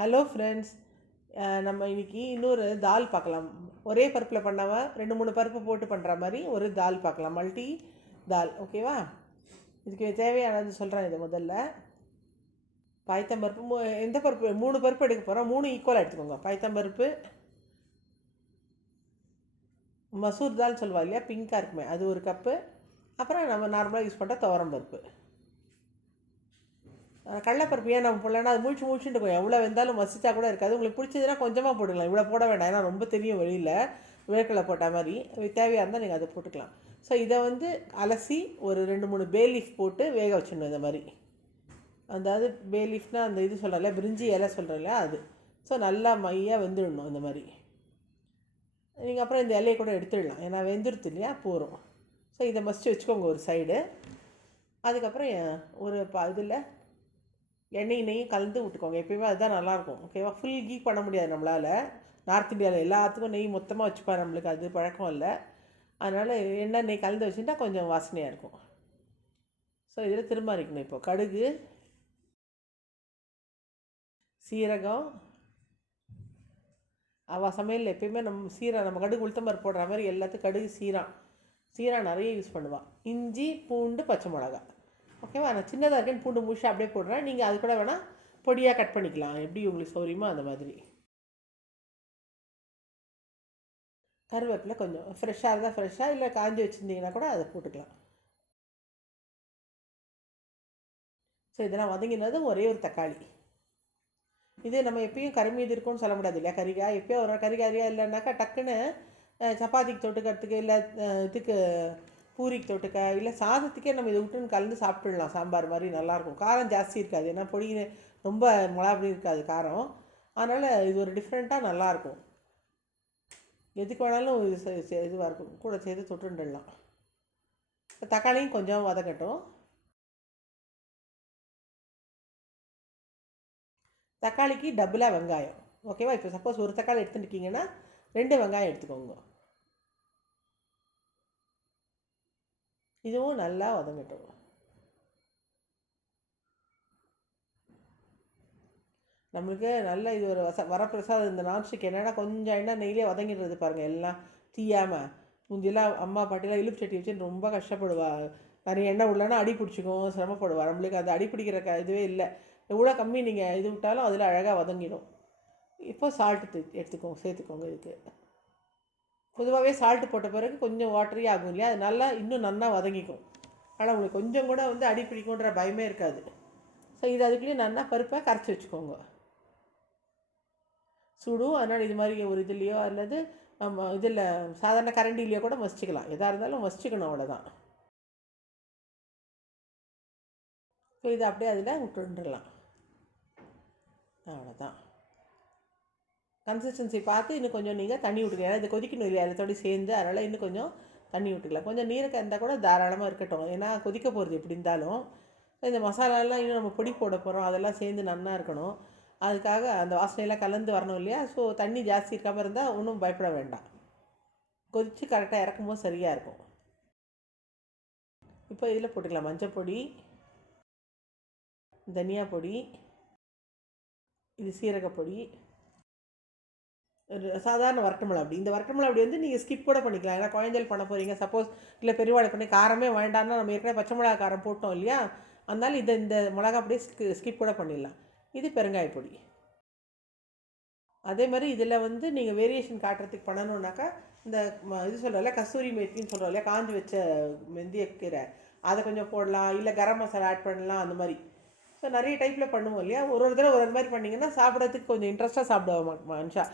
Hello friends, நம்ம இன்றைக்கி இன்னொரு தால் பார்க்கலாம். ஒரே பருப்பில் பண்ணாமல் 2-3 பருப்பு போட்டு பண்ணுற மாதிரி ஒரு தால் பார்க்கலாம். மல்டி தால், ஓகேவா? இதுக்கு தேவையானது சொல்கிறேன். இது முதல்ல பாய்த்தம்பருப்பு, எந்த பருப்பு 3 பருப்பு எடுக்க போகிறோம். 3 ஈக்குவலாக எடுத்துக்கோங்க. பாய்த்தம்பருப்பு, மசூர் தால் சொல்லுவா இல்லையா, பிங்காக இருக்குமே, அது ஒரு கப்பு. அப்புறம் நம்ம நார்மலாக யூஸ் பண்ணுற துவரம் பருப்பு. கடலைப்பருப்பு ஏன் நம்ம போடலன்னா அது முழிச்சுட்டு இருக்கும். எவ்வளோ வெந்தாலும் மசிச்சா கூட இருக்காது. உங்களுக்கு பிடிச்சதுன்னா கொஞ்சமாக போட்டுக்கலாம், இவ்வளோ போட வேண்டாம். ஏன்னா ரொம்ப தெரியும் வெளியில் வேர்க்கடலை போட்ட மாதிரி. தேவையாக இருந்தால் நீங்கள் அதை போட்டுக்கலாம். ஸோ இதை அலசி ஒரு 2-3 பே லீஃப் போட்டு வேக வச்சிடணும் இந்த மாதிரி. அதாவது பே லீஃப்னால் அந்த இது சொல்கிறல, பிரிஞ்சி இலை சொல்கிறல அது. ஸோ நல்லா மையாக வெந்துடணும் இந்த மாதிரி. நீங்கள் அப்புறம் இந்த இலையை கூட எடுத்துடலாம், ஏன்னா வெந்துடுத்து இல்லையா, போகிறோம். ஸோ இதை மசித்து வச்சுக்கோங்க ஒரு சைடு. அதுக்கப்புறம் ஒரு இதில் எண்ணெய் நெய்யும் கலந்து விட்டுக்கோங்க. எப்போயுமே அதுதான் நல்லாயிருக்கும், ஓகேவா? ஃபுல் கீ பண்ண முடியாது நம்மளால். நார்த் இந்தியாவில் எல்லாத்துக்கும் நெய் மொத்தமாக வச்சுப்பார், நம்மளுக்கு அது பழக்கம் இல்லை. அதனால் எண்ணெய் நெய் கலந்து வச்சுட்டா கொஞ்சம் வாசனையாக இருக்கும். ஸோ இதில் திரும்ப அரைக்கணும். இப்போ கடுகு, சீரகம். அவள் சமையல் எப்பயுமே நம்ம கடுகு உளுத்தம்பருப்பு போடுற மாதிரி எல்லாத்துக்கும் கடுகு சீரகம் நிறைய யூஸ் பண்ணுவாள். இஞ்சி, பூண்டு, பச்சை மிளகா, ஓகேவா? நான் சின்னதாக இருக்கேன்னு பூண்டு முழுசாக அப்படியே போடுறேன். நீங்கள் அது கூட வேணால் பொடியாக கட் பண்ணிக்கலாம், எப்படி உங்களுக்கு சௌரியமோ அந்த மாதிரி. கருவேப்பிலை கொஞ்சம் ஃப்ரெஷ்ஷாக இருந்தால் ஃப்ரெஷ்ஷாக, இல்லை காஞ்சி வச்சுருந்தீங்கன்னா கூட அதை போட்டுக்கலாம். ஸோ இதெல்லாம் வதங்கினதும் ஒரே ஒரு தக்காளி. இது நம்ம எப்பயும் கறி மீது இருக்கும்னு சொல்ல முடியாது இல்லையா, கறிக்காய் எப்போயும் ஒரு கறிக்காரியாக இல்லைன்னாக்கா டக்குன்னு சப்பாத்திக்கு தொட்டுக்கிறதுக்கு, இல்லை இதுக்கு பூரிக்கு தொட்டுக்க, இல்லை சாதத்துக்கே நம்ம இதை விட்டுன்னு கலந்து சாப்பிட்டுடலாம். சாம்பார் மாதிரி நல்லாயிருக்கும். காரம் ஜாஸ்தி இருக்காது, ஏன்னா பொடி ரொம்ப மிளகாப்பொடி இருக்காது காரம். அதனால் இது ஒரு டிஃப்ரெண்ட்டாக நல்லாயிருக்கும். எதுக்கு வேணாலும் இதுவாக இருக்கும், கூட சேர்த்து தொட்டுடலாம். தக்காளியும் கொஞ்சம் வதக்கட்டும். தக்காளிக்கு டபுளாக வெங்காயம், ஓகேவா? இப்போ சப்போஸ் ஒரு தக்காளி எடுத்துட்டுருக்கீங்கன்னா 2 வெங்காயம் எடுத்துக்கோங்க. இதுவும் நல்லா வதங்கட்டும். நம்மளுக்கு நல்ல இது ஒரு வரப்பிரசாதம். இந்த நான்ஸ்டிக் என்னென்னா கொஞ்சம் எண்ணெய் நெய்லேயே வதங்கிடுறது பாருங்கள், எல்லாம் தீயாமல். முந்தியெல்லாம் அம்மா பாட்டிலாம் இழுப்பு சட்டி வச்சுன்னு ரொம்ப கஷ்டப்படுவா. நிறைய எண்ணெய் உள்ளனா அடி பிடிச்சிக்கும், சிரமப்படுவா. நம்மளுக்கு அது அடி பிடிக்கிற இதுவே இல்லை. எவ்வளோ கம்மி நீங்கள் இது விட்டாலும் அதில் அழகாக வதங்கிடும். இப்போ சால்ட்டு சேர்த்துக்கோங்க. இதுக்கு பொதுவாகவே சால்ட்டு போட்ட பிறகு கொஞ்சம் வாட்டரி ஆகும் இல்லையா, அது நல்லா இன்னும் நல்லா வதங்கிக்கும். ஆனால் உங்களுக்கு கொஞ்சம் கூட அடி பிடிக்குன்ற பயமே இருக்காது. ஸோ இது அதுக்குள்ளேயும் நல்லா பருப்பை கரைச்சி வச்சுக்கோங்க. சுடும், அதனால் இது மாதிரி ஒரு இதுலேயோ அல்லது நம்ம இதில் சாதாரண கரண்டிலேயோ கூட மசிச்சிக்கலாம். எதாக இருந்தாலும் மசிச்சிக்கணும், அவ்வளோதான். ஸோ இதை அப்படியே அதில் விட்டுடலாம், அவ்வளோதான். கன்சிஸ்டன்சி பார்த்து இன்னும் கொஞ்சம் நீங்கள் தண்ணி விட்டுக்கலாம். ஏன்னா இது கொதிக்கணும் இல்லையா எல்லாத்தோடு சேர்ந்து, அதனால் இன்னும் கொஞ்சம் தண்ணி விட்டுக்கலாம். கொஞ்சம் நீருக்கு இருந்தால் கூட தாராளமாக இருக்கட்டும், ஏன்னா கொதிக்க போகிறது எப்படி இருந்தாலும். இந்த மசாலாலாம் இன்னும் நம்ம பொடி போட போகிறோம், அதெல்லாம் சேர்ந்து நன்னா இருக்கணும். அதுக்காக அந்த வாசனையெல்லாம் கலந்து வரணும் இல்லையா. ஸோ தண்ணி ஜாஸ்தி இருக்காமல் இருந்தால் ஒன்றும் பயப்பட வேண்டாம். கொதித்து கரெக்டாக இறக்கும்போது சரியாக இருக்கும். இப்போ இதில் போட்டுக்கலாம் மஞ்சள் பொடி, தனியா பொடி, இது சீரகப்பொடி, சாதாரண வரட்டுமிளகா. அப்படி இந்த வரட்டுமிளகா அப்படி நீங்கள் ஸ்கிப் கூட பண்ணிக்கலாம், ஏன்னா குழந்தைகள் பண்ண போகிறீங்க. சப்போஸ் இல்லை பெரியவாழை பண்ணி காரமே வேண்டாம்னா நம்ம ஏற்கனவே பச்சை மிளகா காரம் போட்டோம் இல்லையா, அதனால இந்த மிளகா அப்படியே ஸ்கிப் கூட பண்ணிடலாம். இது பெருங்காயப்பொடி. அதே மாதிரி இதில் நீங்கள் வேரியேஷன் காட்டுறதுக்கு பண்ணணுன்னாக்கா இந்த இது சொல்கிறோம்ல கஸ்தூரி மேத்தின்னு சொல்கிறோம் இல்லையா, காஞ்சி வச்ச மெந்தியக்கீரை, அதை கொஞ்சம் போடலாம். இல்லை கரம் மசாலா ஆட் பண்ணலாம், அந்த மாதிரி. ஸோ நிறைய டைப்பில் பண்ணுவோம் இல்லையா. ஒரு தடவை ஒரு மாதிரி பண்ணிங்கன்னா சாப்பிட்றதுக்கு கொஞ்சம் இன்ட்ரெஸ்ட்டாக சாப்பிடுவோம் மனுஷா.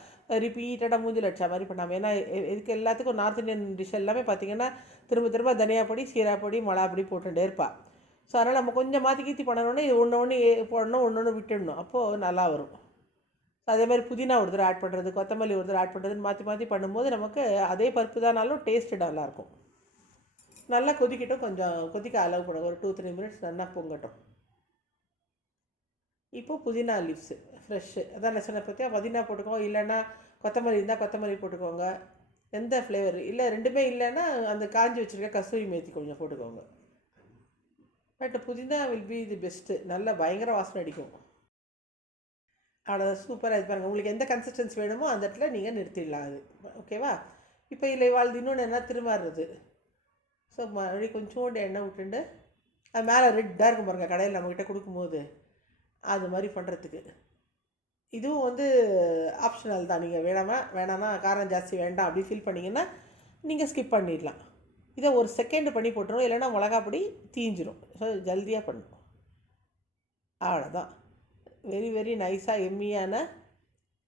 ரிப்பீட்டடாக மூஞ்சில் அடிச்சா மாதிரி பண்ணாமல். ஏன்னா இதுக்கு எல்லாத்துக்கும் நார்த் இந்தியன் டிஷ் எல்லாமே பார்த்திங்கன்னா திரும்ப தனியா பொடி, சீரா பொடி, மிளகா பொடி போட்டுகிட்டே இருப்பாள். ஸோ அதனால் நம்ம கொஞ்சம் மாற்றி கீற்றி பண்ணணுன்னா இது ஒன்று போடணும், ஒன்று விட்டுடணும், அப்போது நல்லா வரும். அதே மாதிரி புதினா ஒரு தடவை ஆட் பண்ணுறது, கொத்தமல்லி ஒரு தடவை ஆட் பண்ணுறதுன்னு மாற்றி பண்ணும்போது நமக்கு அதே பருப்பு தானாலும் டேஸ்ட்டு நல்லாயிருக்கும். நல்லா கொதிக்கட்டும், கொஞ்சம் கொதிக்க அளவு பண்ணுங்க, ஒரு 2-3 மினிட்ஸ் நல்லா பொங்கட்டும். இப்போது புதினா லீவ்ஸு ஃப்ரெஷ்ஷு, அதான் நான் சொன்ன பற்றியா, புதினா போட்டுக்கோங்க. இல்லைன்னா கொத்தமல்லி இருந்தால் கொத்தமல்லி போட்டுக்கோங்க, எந்த ஃப்ளேவர் இல்லை. ரெண்டுமே இல்லைன்னா அந்த காஞ்சி வச்சுருக்க கஸ்தூரி மேத்தி கொஞ்சம் போட்டுக்கோங்க. பட் புதினா வில் பி தி பெஸ்ட்டு, நல்லா பயங்கர வாசனை அடிக்கும். அவ்வளோ சூப்பராக இது பாருங்கள். உங்களுக்கு எந்த கன்சிஸ்டன்சி வேணுமோ அந்த இடத்துல நீங்கள் நிறுத்திடலாம். அது ஓகேவா? இப்போ இல்லை வாழ்ந்து இன்னொன்று என்ன திருமாறுறது. ஸோ மறுபடியும் கொஞ்சோண்டு எண்ணெய் விட்டுண்டு அது மேலே ரெட்டாக இருக்கும் பாருங்கள் கடையில் நம்மக்கிட்ட கொடுக்கும்போது, அது மாதிரி பண்ணுறதுக்கு. இதுவும் வந்து ஆப்ஷனல் தான். நீங்கள் வேணாம்னா காரம் ஜாஸ்தி வேண்டாம் அப்படி ஃபீல் பண்ணிங்கன்னா நீங்கள் ஸ்கிப் பண்ணிடலாம். இதை ஒரு செகண்ட் பண்ணி போட்டுரும், இல்லைன்னா மிளகா பொடி தீஞ்சிரும். ஸோ ஜல்தியாக பண்ணணும். அவ்வளோதான். வெரி வெரி நைஸாக எம்மியான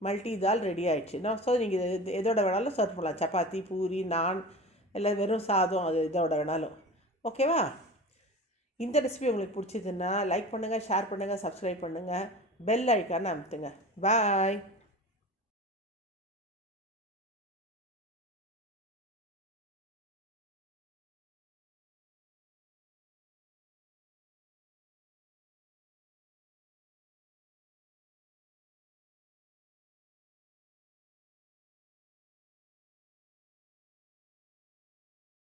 மல்டி தால் ரெடி ஆகிடுச்சு. ஸோ நீங்கள் எதோட வேணாலும் சர்வ் பண்ணலாம். சப்பாத்தி, பூரி, நான், இல்லை வெறும் சாதம், அது இதோட வேணாலும். ஓகேவா? இந்த ரெசிபி உங்களுக்கு பிடிச்சதுன்னா லைக் பண்ணுங்கள், ஷேர் பண்ணுங்கள், சப்ஸ்கிரைப் பண்ணுங்கள், பெல் ஐக்கானை அமுத்துங்க. பாய்.